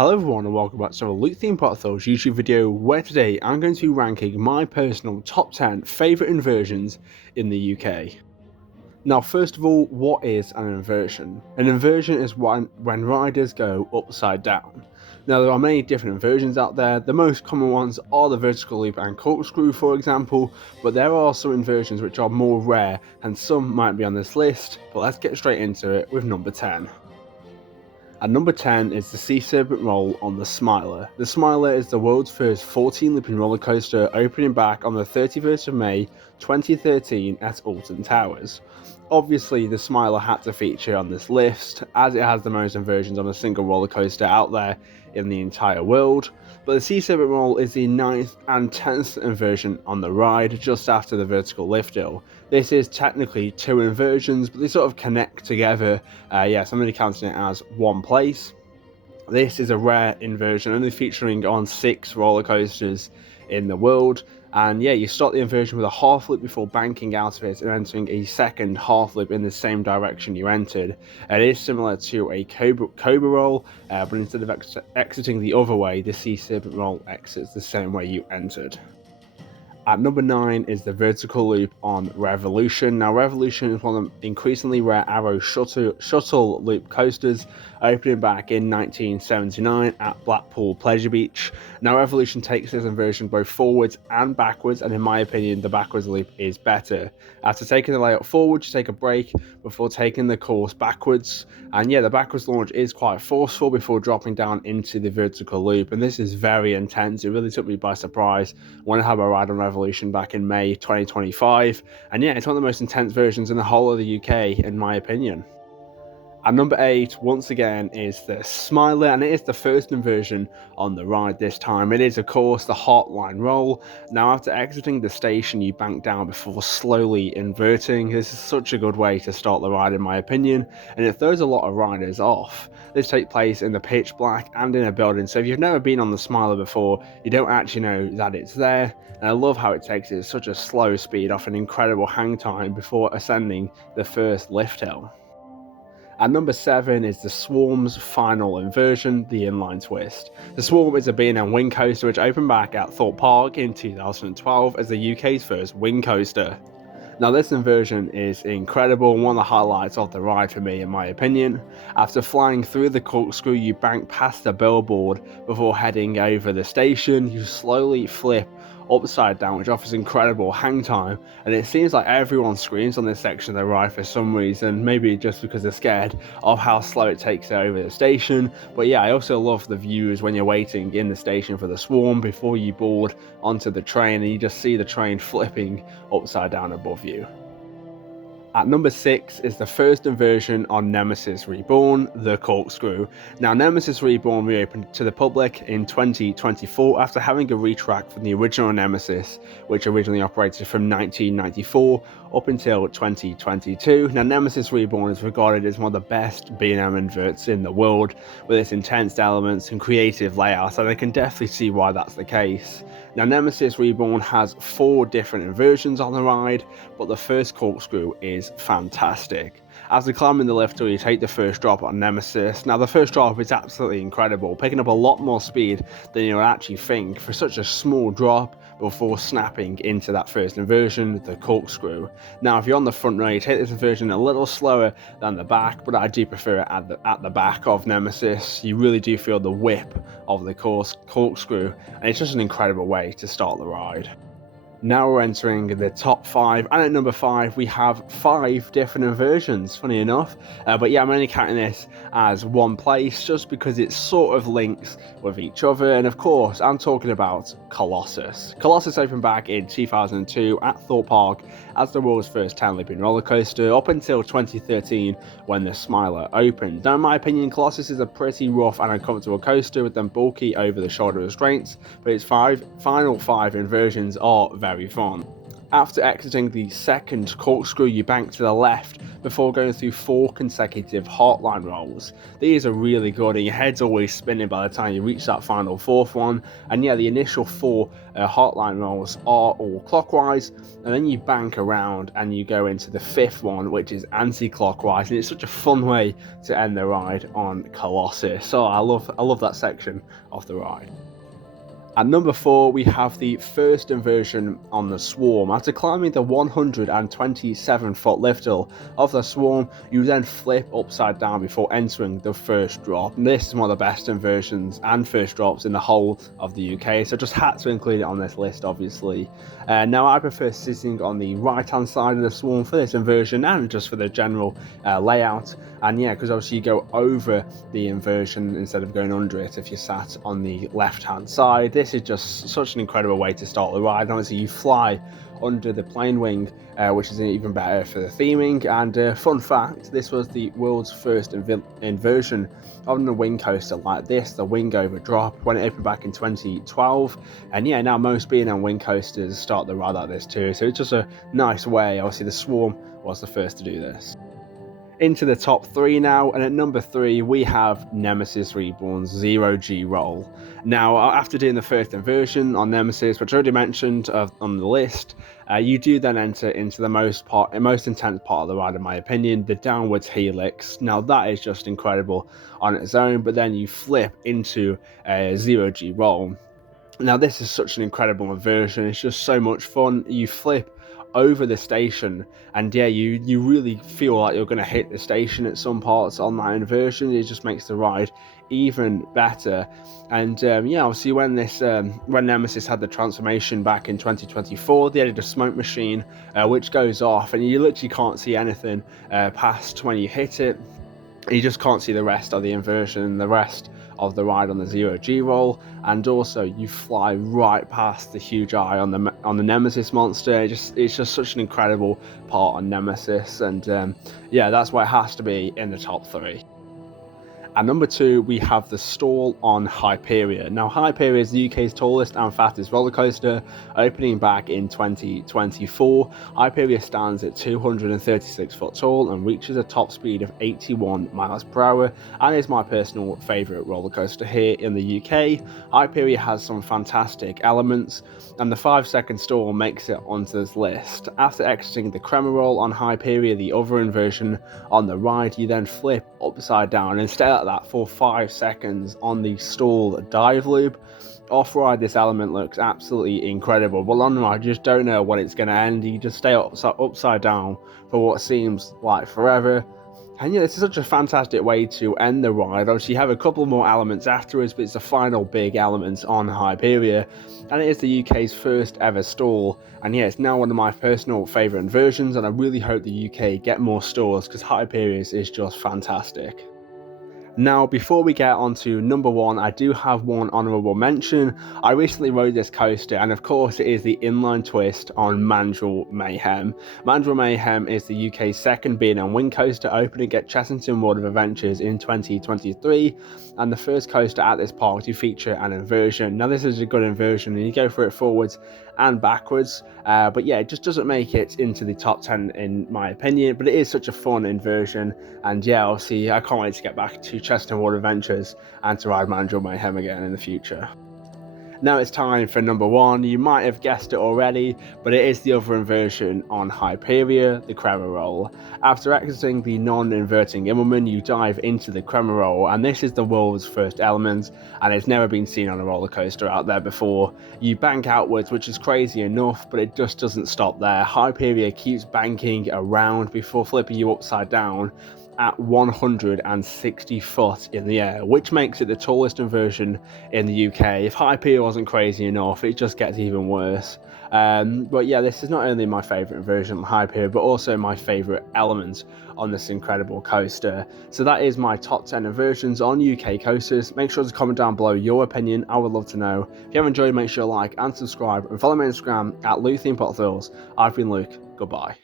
Hello everyone and welcome back to a Luke Theme Park Thoughts YouTube video where today I'm going to be ranking my personal top 10 favourite inversions in the UK. Now first of all, what is an inversion? An inversion is when riders go upside down. Now there are many different inversions out there. The most common ones are the vertical loop and corkscrew for example, but there are some inversions which are more rare and some might be on this list, but let's get straight into it with number 10. At number 10 is the Sea Serpent Roll on the Smiler. The Smiler is the world's first 14-looping roller coaster, opening back on the 31st of May 2013 at Alton Towers. Obviously, the Smiler had to feature on this list, as it has the most inversions on a single roller coaster out there in the entire world, but the Sea Serpent Roll is the 9th and 10th inversion on the ride, just after the vertical lift hill. This is technically two inversions, but they sort of connect together. So I'm only counting it as one place. This is a rare inversion, only featuring on 6 roller coasters in the world. And yeah, you start the inversion with a half loop before banking out of it and entering a second half loop in the same direction you entered. It is similar to a Cobra roll, but instead of exiting the other way, the Sea Serpent Roll exits the same way you entered. At number 9 is the vertical loop on Revolution. Now Revolution is one of the increasingly rare Arrow shuttle loop coasters, opening back in 1979 at Blackpool Pleasure Beach. Now Revolution takes this inversion both forwards and backwards, and in my opinion the backwards loop is better. After taking the layout forward, you take a break before taking the course backwards, and yeah, the backwards launch is quite forceful before dropping down into the vertical loop, and this is very intense. It really took me by surprise when I had my ride on Revolution back in May 2025, and yeah, it's one of the most intense versions in the whole of the UK in my opinion. At number 8, once again, is the Smiler, and it is the first inversion on the ride this time. It is, of course, the Heartline Roll. Now, after exiting the station, you bank down before slowly inverting. This is such a good way to start the ride, in my opinion, and it throws a lot of riders off. This takes place in the pitch black and in a building, so if you've never been on the Smiler before, you don't actually know that it's there, and I love how it takes it at such a slow speed off an incredible hang time before ascending the first lift hill. At number 7 is the Swarm's final inversion, the Inline Twist. The Swarm is a B&M wing coaster which opened back at Thorpe Park in 2012 as the UK's first wing coaster. Now this inversion is incredible, one of the highlights of the ride for me in my opinion. After flying through the corkscrew, you bank past the billboard before heading over the station. You slowly flip upside down, which offers incredible hang time, and it seems like everyone screams on this section of the ride for some reason, maybe just because they're scared of how slow it takes it over the station. But yeah, I also love the views when you're waiting in the station for the Swarm before you board onto the train and you just see the train flipping upside down above you. At number 6 is the first inversion on Nemesis Reborn, the Corkscrew. Now Nemesis Reborn reopened to the public in 2024 after having a retrack from the original Nemesis, which originally operated from 1994 up until 2022. Now Nemesis Reborn is regarded as one of the best B&M inverts in the world, with its intense elements and creative layouts, and I can definitely see why that's the case. Now Nemesis Reborn has 4 different inversions on the ride, but the first corkscrew is fantastic. As you climb in the lift, you take the first drop on Nemesis. Now the first drop is absolutely incredible, picking up a lot more speed than you would actually think for such a small drop before snapping into that first inversion, the corkscrew. Now if you're on the front row, you take this inversion a little slower than the back, but I do prefer it at the back of Nemesis. You really do feel the whip of the corkscrew, and it's just an incredible way to start the ride. Now we're entering the top 5, and at number 5 we have 5 different inversions, funny enough, but yeah, I'm only counting this as one place just because it sort of links with each other, and of course I'm talking about Colossus. Colossus opened back in 2002 at Thorpe Park as the world's first 10-looping roller coaster up until 2013 when the Smiler opened. Now in my opinion, Colossus is a pretty rough and uncomfortable coaster with them bulky over the shoulder restraints, but its final 5 inversions are very fun. After exiting the second corkscrew, you bank to the left before going through 4 consecutive heartline rolls. These are really good, and your head's always spinning by the time you reach that final 4th one. And yeah, the initial 4 heartline rolls are all clockwise, and then you bank around and you go into the 5th one, which is anti-clockwise, and it's such a fun way to end the ride on Colossus. So I love that section of the ride. At number 4, we have the first inversion on the Swarm. After climbing the 127-foot lift hill of the Swarm, you then flip upside down before entering the first drop. And this is one of the best inversions and first drops in the whole of the UK, so just had to include it on this list, obviously. Now, I prefer sitting on the right-hand side of the Swarm for this inversion and just for the general layout. And yeah, because obviously you go over the inversion instead of going under it if you sat on the left-hand side. This is just such an incredible way to start the ride. Obviously, you fly under the plane wing, which is even better for the theming. And fun fact, this was the world's first inversion on a wing coaster like this, the wing over drop, when it opened back in 2012. And yeah, now most B&M wing coasters start the ride like this too, so it's just a nice way. Obviously, the Swarm was the first to do this. Into the top 3 now, and at number 3 we have Nemesis Reborn's 0G roll. Now, after doing the first inversion on Nemesis, which I already mentioned on the list, you do then enter into the most intense part of the ride, in my opinion, the downwards helix. Now, that is just incredible on its own, but then you flip into a 0G roll. Now, this is such an incredible inversion. It's just so much fun. You flip over the station, and yeah, you really feel like you're going to hit the station at some parts on that inversion. It just makes the ride even better. And yeah, obviously when Nemesis had the transformation back in 2024, they added a smoke machine which goes off, and you literally can't see anything past when you hit it. You just can't see the rest of the inversion, the rest of the ride on the 0G roll, and also you fly right past the huge eye on the Nemesis monster. It's just such an incredible part on Nemesis, and yeah, that's why it has to be in the top 3. At number 2, we have the stall on Hyperia. Now, Hyperia is the UK's tallest and fastest roller coaster, opening back in 2024. Hyperia stands at 236 foot tall and reaches a top speed of 81 miles per hour, and is my personal favourite roller coaster here in the UK. Hyperia has some fantastic elements, and the 5-second stall makes it onto this list. After exiting the Crema roll on Hyperia, the other inversion on the ride, you then flip upside down and stay at that for 5 seconds on the stall dive loop. Off-ride, this element looks absolutely incredible, but on-ride, you just don't know when it's going to end. You just stay upside down for what seems like forever. And yeah, this is such a fantastic way to end the ride. Obviously, you have a couple more elements afterwards, but it's the final big element on Hyperia, and it is the UK's first ever stall. And yeah, it's now one of my personal favourite inversions, and I really hope the UK get more stalls, because Hyperia is just fantastic. Now, before we get on to number 1, I do have one honourable mention. I recently rode this coaster, and of course it is the inline twist on Mandrill Mayhem. Mandrill Mayhem is the UK's second B&M wing coaster, opening at Chessington World of Adventures in 2023, and the first coaster at this park to feature an inversion. Now, this is a good inversion, and you go for it forwards and backwards, but yeah, it just doesn't make it into the top 10 in my opinion, but it is such a fun inversion, and yeah, obviously I can't wait to get back to Chester World Adventures and to ride Mandrill Mayhem again in the future. Now it's time for number 1. You might have guessed it already, but it is the other inversion on Hyperia, the Crema roll. After exiting the non-inverting Immelman, you dive into the Crema roll, and this is the world's first element, and it's never been seen on a roller coaster out there before. You bank outwards, which is crazy enough, but it just doesn't stop there. Hyperia keeps banking around before flipping you upside down at 160 foot in the air, which makes it the tallest inversion in the UK. If Hyperia wasn't crazy enough, it just gets even worse. But yeah, this is not only my favourite inversion on Hyperia, but also my favourite element on this incredible coaster. So that is my top 10 inversions on UK coasters. Make sure to comment down below your opinion. I would love to know. If you have enjoyed, make sure to like and subscribe, and follow me on Instagram at LukeThemePotThrills. I've been Luke. Goodbye.